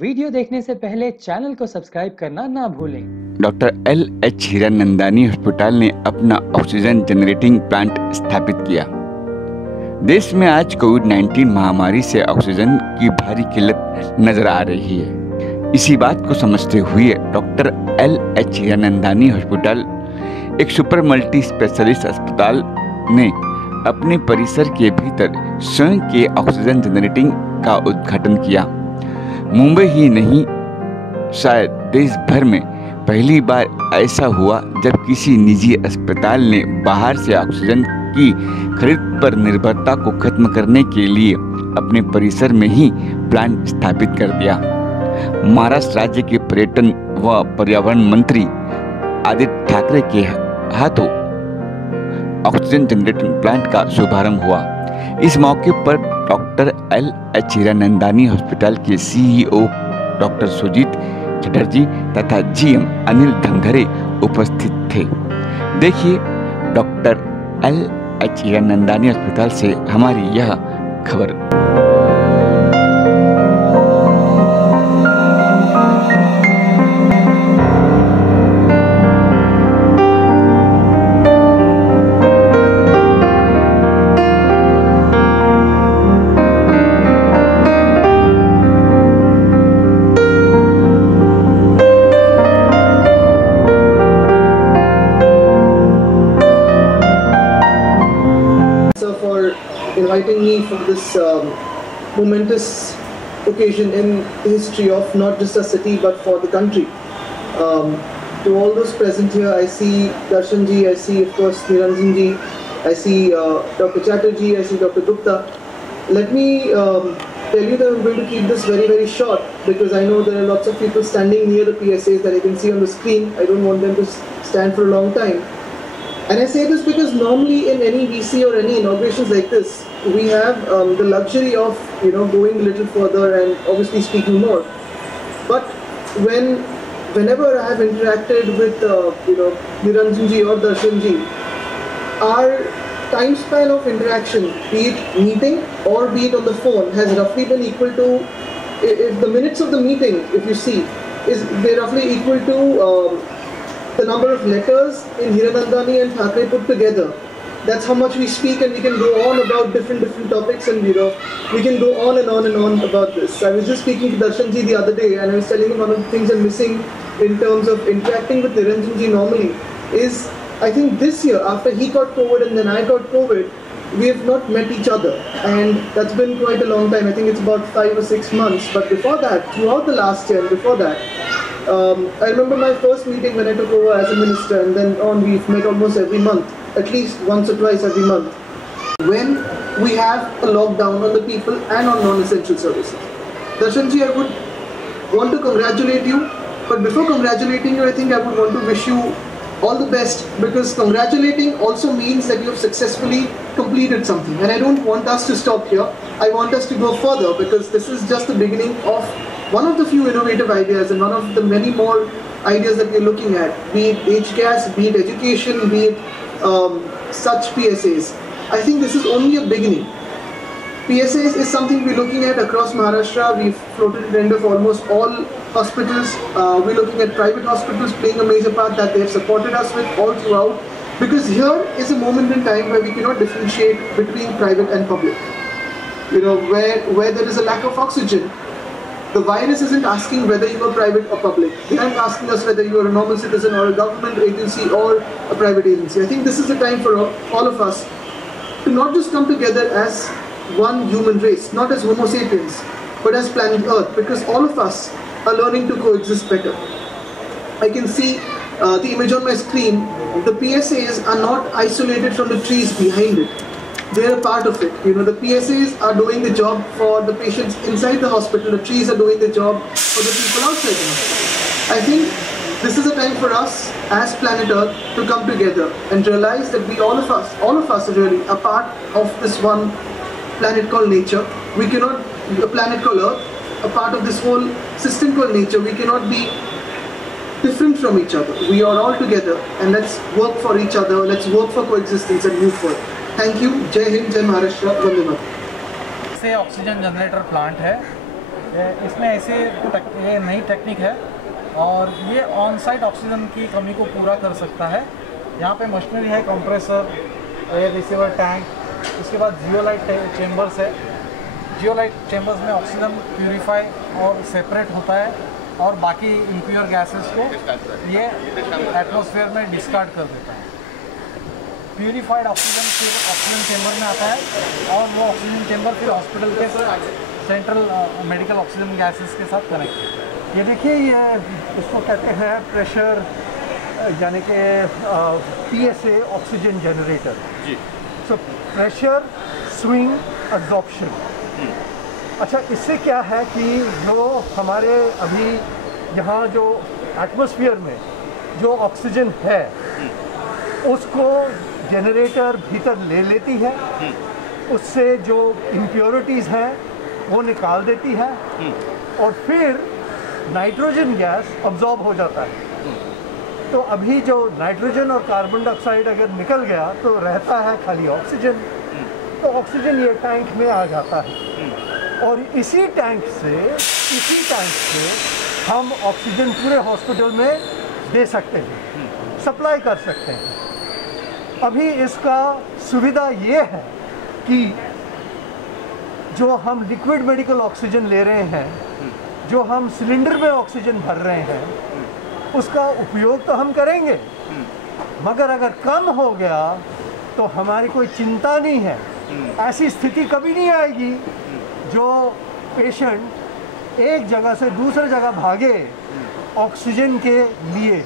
Video देखने से पहले चैनल को सब्सक्राइब करना ना भूलें। Doctor LH. हीरानंदानी अस्पताल ने अपना ऑक्सीजन जनरेटिंग प्लांट स्थापित किया। देश में आज कोविड-19 महामारी से ऑक्सीजन की भारी किल्लत नजर आ रही है। इसी बात को समझते हुए डॉक्टर एल.एच. हीरानंदानी अस्पताल, एक सुपर मल्टी स्पेशलिस्ट अस्पताल, ने अपने परिसर के भीतर स्वयं के ऑक्सीजन जनरेटिंग का उद्घाटन किया। मुंबई ही नहीं, शायद देश भर में पहली बार ऐसा हुआ जब किसी निजी अस्पताल ने बाहर से ऑक्सीजन की खरीद पर निर्भरता को खत्म करने के लिए अपने परिसर में ही प्लांट स्थापित कर दिया। महाराष्ट्र राज्य के पर्यटन व पर्यावरण मंत्री आदित्य ठाकरे के हाथों ऑक्सीजन जनरेटिंग प्लांट का शुभारंभ हुआ। इस मौके पर डॉक्टर एल.एच. हीरानंदानी अस्पताल के CEO डॉक्टर सुजीत चटर्जी तथा GM अनिल धनघरे उपस्थित थे। देखिए डॉक्टर एल.एच. हीरानंदानी अस्पताल से हमारी यह खबर। Inviting me for this momentous occasion in the history of not just a city but for the country. To all those present here, I see Darshan ji, I see of course Niranjan ji, I see Dr. Chatterjee, I see Dr. Gupta. Let me tell you that I'm going to keep this very short because I know there are lots of people standing near the PSAs that you can see on the screen. I don't want them to stand for a long time. And I say this because normally in any VC or any inaugurations like this, we have the luxury of going a little further and obviously speaking more. But whenever I have interacted with Niranjan ji or Darshan ji, our time span of interaction, be it meeting or be it on the phone, has roughly been equal to, if the minutes of the meeting, if you see, they're roughly equal to the number of letters in Hiranandani and Thakre put together. That's how much we speak, and we can go on about different topics, and we can go on and on about this. I was just speaking to Darshan ji the other day, and I was telling him one of the things I'm missing in terms of interacting with Niranjan ji normally is, I think this year, after he got COVID and then I got COVID, we have not met each other, and that's been quite a long time. I think it's about 5 or 6 months. But before that, throughout the last year and before that, I remember my first meeting when I took over as a minister, and then on we've met almost every month, at least once or twice every month, when we have a lockdown on the people and on non-essential services. Darshan ji, I would want to congratulate you, but before congratulating you, I think I would want to wish you all the best, because congratulating also means that you have successfully completed something, and I don't want us to stop here. I want us to go further, because this is just the beginning of one of the few innovative ideas and one of the many more ideas that we're looking at, be it HGAS, be it education, be it such PSAs. I think this is only a beginning. PSAs is something we're looking at across Maharashtra. We've floated it into almost all hospitals. We're looking at private hospitals playing a major part that they've supported us with all throughout, because here is a moment in time where we cannot differentiate between private and public. Where there is a lack of oxygen, the virus isn't asking whether you are private or public. They aren't asking us whether you are a normal citizen or a government agency or a private agency. I think this is the time for all of us to not just come together as one human race, not as Homo sapiens, but as planet Earth, because all of us are learning to coexist better. I can see the image on my screen. The PSAs are not isolated from the trees behind it. They are a part of it. The PSAs are doing the job for the patients inside the hospital. The trees are doing the job for the people outside the hospital. I think this is a time for us as planet Earth to come together and realize that all of us are really a part of this one planet called nature. We cannot, a planet called Earth, a part of this whole system called nature. We cannot be different from each other. We are all together, and let's work for each other. Let's work for coexistence and move forward. Thank you. Jai Hind, Jai Maharashtra, Vande Mataram. से oxygen generator plant है इसमें ऐसे ये नई technique है और ये on site oxygen की कमी को पूरा कर सकता है। यहाँ पे मशीनरी है, कंप्रेसर, एयर रिसीवर टैंक, उसके बाद जियोलाइट चेम्बर्स है। जियोलाइट चेम्बर्स में ऑक्सीजन प्यूरीफाई और सेपरेट होता है और बाकी इम्प्योर गैसेस को ये एटमॉस्फेयर में डिस्कार्ड कर देता है। प्यूरीफाइड ऑक्सीजन फिर ऑक्सीजन चेम्बर में आता है और वो ऑक्सीजन चेम्बर फिर हॉस्पिटल के सेंट्रल मेडिकल ऑक्सीजन गैसेस के साथ कनेक्ट होता है। ये देखिए, ये इसको कहते हैं प्रेशर यानी कि PSA ऑक्सीजन जनरेटर जी। So pressure swing absorption. अच्छा, इससे क्या है कि जो हमारे अभी यहाँ जो एटमॉस्फेयर में जो ऑक्सीजन है उसको जनरेटर भीतर ले लेती है, उससे जो इम्प्योरिटीज़ हैं वो निकाल देती है और फिर नाइट्रोजन गैस अब्जॉर्ब हो जाता है। तो अभी जो नाइट्रोजन और कार्बन डाइऑक्साइड अगर निकल गया तो रहता है खाली ऑक्सीजन। तो ऑक्सीजन ये टैंक में आ जाता है और इसी टैंक से हम ऑक्सीजन पूरे हॉस्पिटल में दे सकते हैं, सप्लाई कर सकते हैं। अभी इसका सुविधा ये है कि जो हम लिक्विड मेडिकल ऑक्सीजन ले रहे हैं, जो हम सिलेंडर में ऑक्सीजन भर रहे हैं, उसका उपयोग तो हम करेंगे, मगर अगर कम हो गया तो हमारी कोई चिंता नहीं है। ऐसी स्थिति कभी नहीं आएगी जो पेशेंट एक जगह से दूसरी जगह भागे ऑक्सीजन के लिए।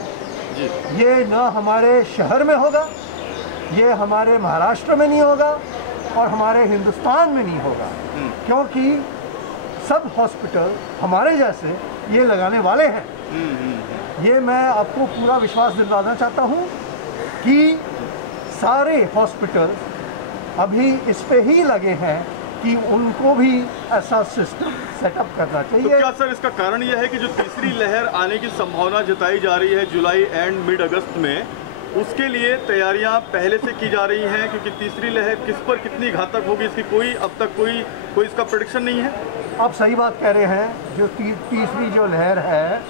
ये ना हमारे शहर में होगा, ये हमारे महाराष्ट्र में नहीं होगा और हमारे हिंदुस्तान में नहीं होगा, क्योंकि सब हॉस्पिटल हमारे जैसे ये लगाने वाले हैं। ये मैं आपको पूरा विश्वास दिलाना चाहता हूँ कि सारे हॉस्पिटल अभी इस पे ही लगे हैं कि उनको भी ऐसा सिस्टम सेटअप करना चाहिए। तो क्या सर इसका कारण यह है कि जो तीसरी लहर आने की संभावना जताई जा रही है जुलाई एंड मिड अगस्त में, उसके लिए तैयारियां पहले से की जा रही हैं, क्योंकि तीसरी लहर किस पर कितनी घातक होगी इसकी कोई अब तक कोई इसका प्रेडिक्शन नहीं है? आप सही बात कह रहे हैं। जो तीसरी जो लहर है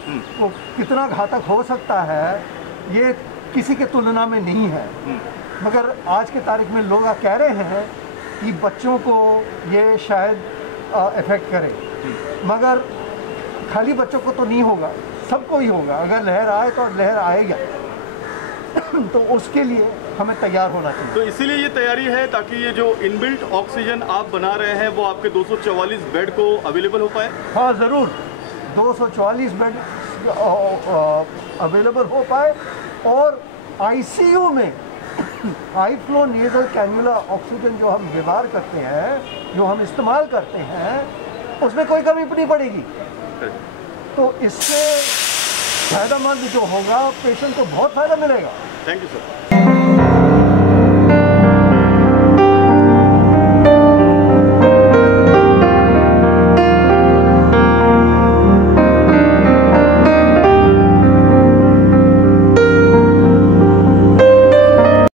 वो कितना घातक हो सकता है ये किसी के तुलना में नहीं है, मगर आज के तारीख में लोग कह रहे हैं कि बच्चों को ये शायद इफ़ेक्ट करे, मगर खाली बच्चों को तो नहीं होगा, सबको ही होगा। अगर लहर आए तो लहर आएगा तो उसके लिए हमें तैयार होना चाहिए। तो इसीलिए ये तैयारी है ताकि ये जो इनबिल्ट ऑक्सीजन आप बना रहे हैं वो आपके 244 बेड को अवेलेबल हो पाए। हाँ ज़रूर, 244 बेड अवेलेबल हो पाए और ICU में high flow nasal cannula oxygen जो हम व्यवहार करते हैं, जो हम इस्तेमाल करते हैं, उसमें कोई कमी नहीं पड़ेगी। तो इससे फ़ायदेमंद जो होगा पेशेंट को बहुत फ़ायदा मिलेगा। Thank you sir.